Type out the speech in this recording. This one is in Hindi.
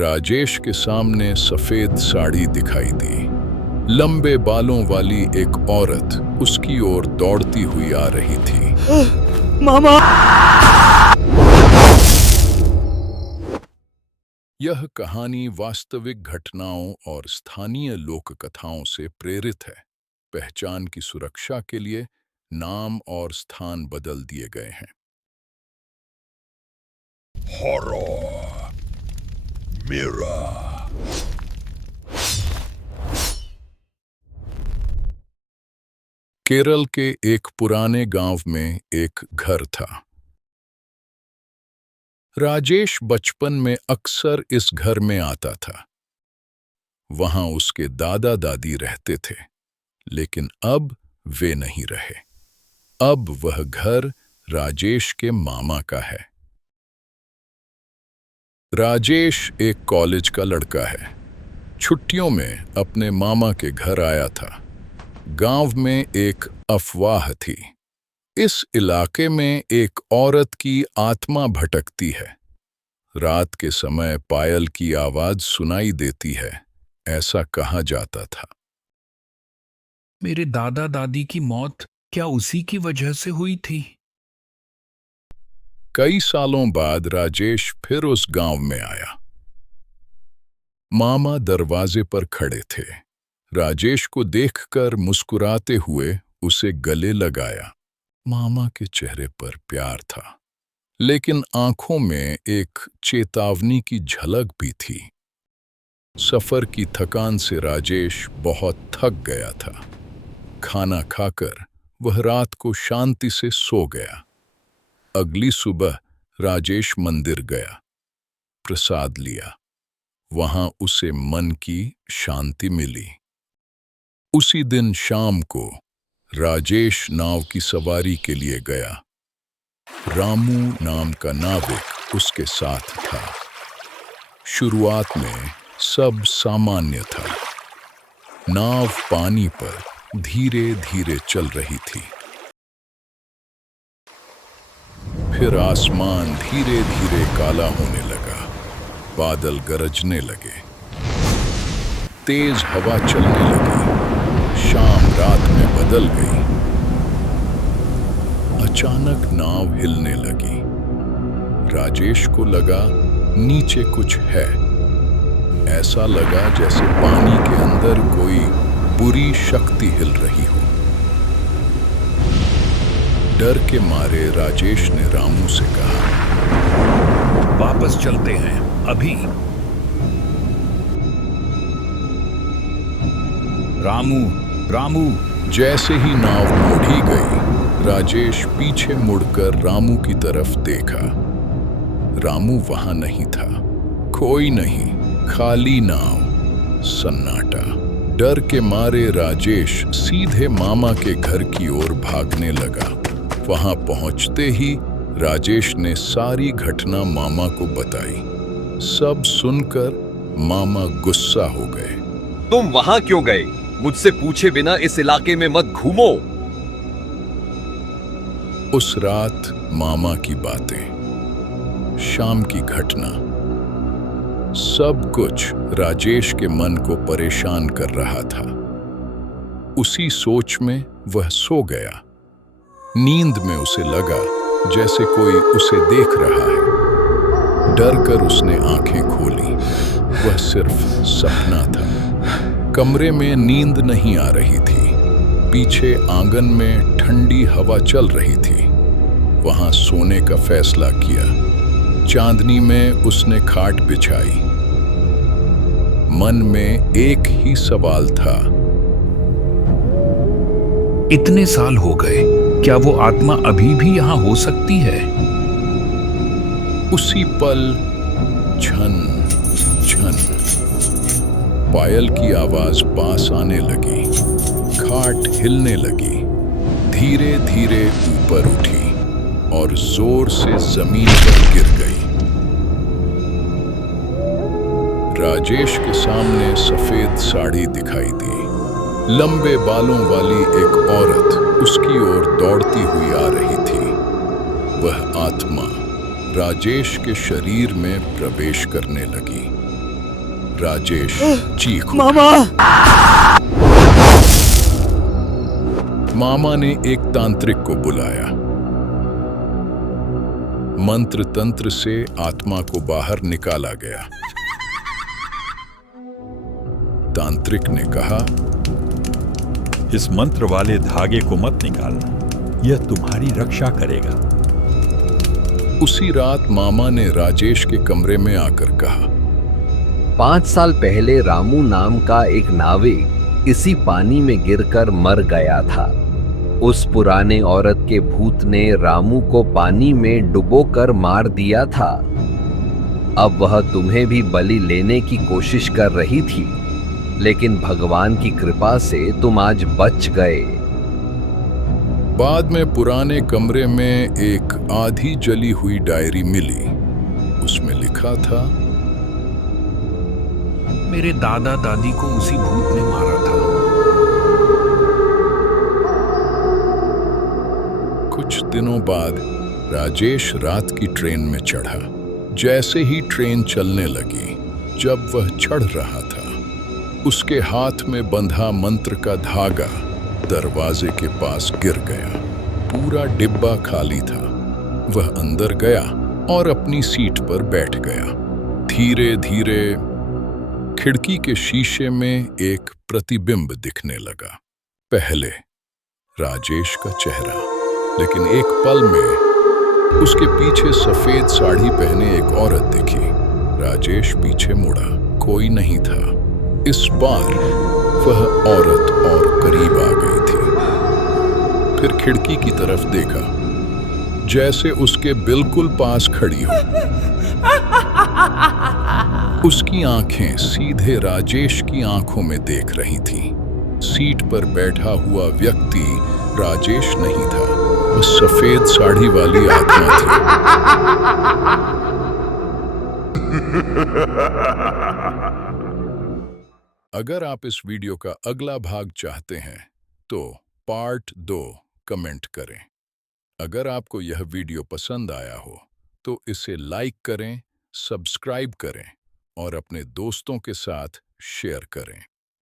राजेश के सामने सफेद साड़ी दिखाई दी। लंबे बालों वाली एक औरत उसकी ओर दौड़ती हुई आ रही थी। मामा! यह कहानी वास्तविक घटनाओं और स्थानीय लोक कथाओं से प्रेरित है। पहचान की सुरक्षा के लिए नाम और स्थान बदल दिए गए हैं। Horror mirror. केरल के एक पुराने गांव में एक घर था। राजेश बचपन में अक्सर इस घर में आता था। वहां उसके दादा दादी रहते थे, लेकिन अब वे नहीं रहे। अब वह घर राजेश के मामा का है। राजेश एक कॉलेज का लड़का है। छुट्टियों में अपने मामा के घर आया था। गांव में एक अफवाह थी। इस इलाके में एक औरत की आत्मा भटकती है। रात के समय पायल की आवाज सुनाई देती है, ऐसा कहा जाता था। मेरे दादा दादी की मौत क्या उसी की वजह से हुई थी? कई सालों बाद राजेश फिर उस गांव में आया। मामा दरवाजे पर खड़े थे। राजेश को देखकर मुस्कुराते हुए उसे गले लगाया। मामा के चेहरे पर प्यार था, लेकिन आंखों में एक चेतावनी की झलक भी थी। सफर की थकान से राजेश बहुत थक गया था। खाना खाकर वह रात को शांति से सो गया। अगली सुबह राजेश मंदिर गया, प्रसाद लिया। वहां उसे मन की शांति मिली। उसी दिन शाम को राजेश नाव की सवारी के लिए गया। रामू नाम का नाविक उसके साथ था। शुरुआत में सब सामान्य था। नाव पानी पर धीरे धीरे चल रही थी। फिर आसमान धीरे धीरे काला होने लगा। बादल गरजने लगे। तेज हवा चलने लगी। शाम रात में बदल गई। अचानक नाव हिलने लगी। राजेश को लगा नीचे कुछ है। ऐसा लगा जैसे पानी के अंदर कोई बुरी शक्ति हिल रही हो। डर के मारे राजेश ने रामू से कहा, वापस चलते हैं अभी। रामू! जैसे ही नाव मोड़ी गई, राजेश पीछे मुड़कर रामू की तरफ देखा। रामू वहां नहीं था। कोई नहीं, खाली नाव, सन्नाटा। डर के मारे राजेश सीधे मामा के घर की ओर भागने लगा। वहां पहुंचते ही राजेश ने सारी घटना मामा को बताई। सब सुनकर मामा गुस्सा हो गए। तुम वहां क्यों गए? मुझसे पूछे बिना इस इलाके में मत घूमो। उस रात मामा की बातें, शाम की घटना, सब कुछ राजेश के मन को परेशान कर रहा था। उसी सोच में वह सो गया। नींद में उसे लगा जैसे कोई उसे देख रहा है। डर कर उसने आंखें खोली। वह सिर्फ सपना था। कमरे में नींद नहीं आ रही थी। पीछे आंगन में ठंडी हवा चल रही थी। वहां सोने का फैसला किया। चांदनी में उसने खाट बिछाई। मन में एक ही सवाल था, इतने साल हो गए, क्या वो आत्मा अभी भी यहाँ हो सकती है? उसी पल झन झन पायल की आवाज पास आने लगी। खाट हिलने लगी। धीरे धीरे ऊपर उठी और जोर से जमीन पर गिर गई। राजेश के सामने सफेद साड़ी दिखाई दी। लंबे बालों वाली एक औरत उसकी ओर दौड़ती हुई आ रही थी। वह आत्मा राजेश के शरीर में प्रवेश करने लगी। राजेश चीख उठा। मामा। मामा ने एक तांत्रिक को बुलाया। मंत्र तंत्र से आत्मा को बाहर निकाला गया। तांत्रिक ने कहा, इस मंत्र वाले धागे को मत निकालना, यह तुम्हारी रक्षा करेगा। उसी रात मामा ने राजेश के कमरे में आकर कहा, 5 साल पहले रामू नाम का एक नाविक इसी पानी में गिरकर मर गया था। उस पुराने औरत के भूत ने रामू को पानी में डुबोकर मार दिया था। अब वह तुम्हें भी बलि लेने की कोशिश कर रही थी, लेकिन भगवान की कृपा से तुम आज बच गए। बाद में पुराने कमरे में एक आधी जली हुई डायरी मिली। उसमें लिखा था, मेरे दादा दादी को उसी भूत ने मारा था। कुछ दिनों बाद राजेश रात की ट्रेन में चढ़ा। जैसे ही ट्रेन चलने लगी, जब वह चढ़ रहा था, उसके हाथ में बंधा मंत्र का धागा दरवाजे के पास गिर गया। पूरा डिब्बा खाली था। वह अंदर गया और अपनी सीट पर बैठ गया। धीरे धीरे खिड़की के शीशे में एक प्रतिबिंब दिखने लगा। पहले राजेश का चेहरा, लेकिन एक पल में उसके पीछे सफेद साड़ी पहने एक औरत दिखी। राजेश पीछे मुड़ा, कोई नहीं था। इस बार वह औरत और करीब आ गई थी। फिर खिड़की की तरफ देखा, जैसे उसके बिल्कुल पास खड़ी हो। उसकी आंखें सीधे राजेश की आंखों में देख रही थीं। सीट पर बैठा हुआ व्यक्ति राजेश नहीं था, वह सफेद साड़ी वाली आत्मा थी। अगर आप इस वीडियो का अगला भाग चाहते हैं तो पार्ट 2 कमेंट करें। अगर आपको यह वीडियो पसंद आया हो तो इसे लाइक करें, सब्सक्राइब करें और अपने दोस्तों के साथ शेयर करें।